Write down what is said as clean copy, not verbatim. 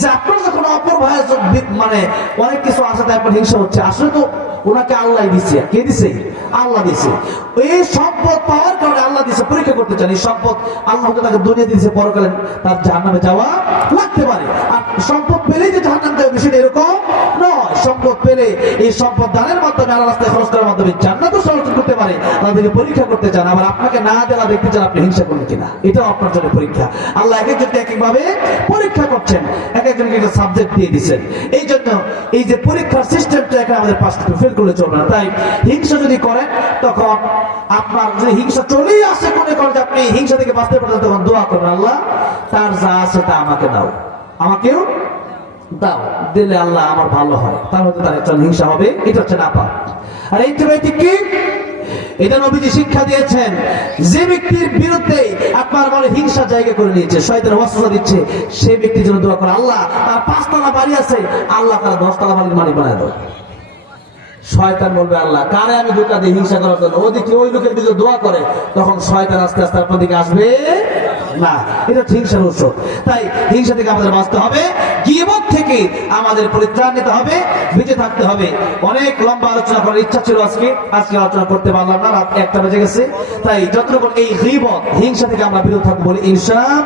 যে আপনার যখন অপর ভাইয়ের মানে অনেক কিছু আছে তাই আপনার হিংসা হচ্ছে, আসলে তো ওনাকে আল্লাহ দিছে। কে দিছে? আল্লাহ দিছে। এই সম্পদ পাওয়ার কারণে আল্লাহ দিছে, পরীক্ষা করতে চান। এই সম্পদ আল্লাহ তাকে দুনিয়া দিয়েছে, পরকালে তার জাহান্নামে যাওয়া লাগতে পারে। আর সম্পদ পেলেই যে জাহান্নামে যাবে বিষয়টা এরকম নয়। সম্পদ পেলে এই সম্পদ দানের মাধ্যমে, আল্লাহ রাস্তায় খরচ করার মাধ্যমে জান্নাতও অর্জন করতে পারে। তাদেরকে পরীক্ষা করতে চান, আবার আপনাকে না দেওয়া দেখতে চান আপনি হিংসা করলেন কিনা, এটাও আপনার জন্য পরীক্ষা। আল্লাহ এক একজনকে এক একভাবে পরীক্ষা করছেন, এক একজনকে একটা সাবজেক্ট দিয়ে দিচ্ছেন। এই জন্য এই যে পরীক্ষার সিস্টেমটা এখানে আমাদের পাশ থেকে ফেল করলে চলবে না। তাই হিংসা যদি করেন, তখন আপনার যদি হিংসা চলেই আসে মনে করেন যে আপনি হিংসা থেকে বাঁচতে পারছেন, তখন দোয়া করবেন, আল্লাহ তার যা আছে তা আমাকে দাও, আমাকেও দাও, দিলে আল্লাহ আমার ভালো হয়, তাহলে তার একটা হিংসা হবে। এটা হচ্ছে নাপাক। আর অ্যান্টিবায়োটিক কি? এটা নবীজি শিক্ষা দিয়েছেন, যে ব্যক্তির বিরুদ্ধে আপনার মনে হিংসা জায়গা করে নিয়েছে, শয়তান ওয়াসওয়াসা দিচ্ছে, সেই ব্যক্তির জন্য দোয়া করে, আল্লাহ তার 5 তলা বাড়ি আছে, আল্লাহ তার 10 তলা বাড়ির মালিক বানায় দাও। শয়তান বলবে, আল্লাহ কারে আমি ধোঁকা দিই হিংসা করার জন্য, ওদিকে ওই লোকের বিরুদ্ধে দোয়া করে, তখন শয়তান আস্তে আস্তে আপনার দিকে আসবে না। এটা হিংসার উৎস। তাই হিংসা থেকে আমাদের বাঁচতে হবে, গীবত থেকে আমাদের পরিত্রাণ নিতে হবে, বেঁচে থাকতে হবে। অনেক লম্বা আলোচনা করার ইচ্ছা ছিল আজকে আলোচনা করতে পারলাম না, রাত 1টা বেজে গেছে। তাই যতটুকু এই গীবত হিংসা থেকে আমরা বিরত থাকবো বলে ইনশাআল্লাহ।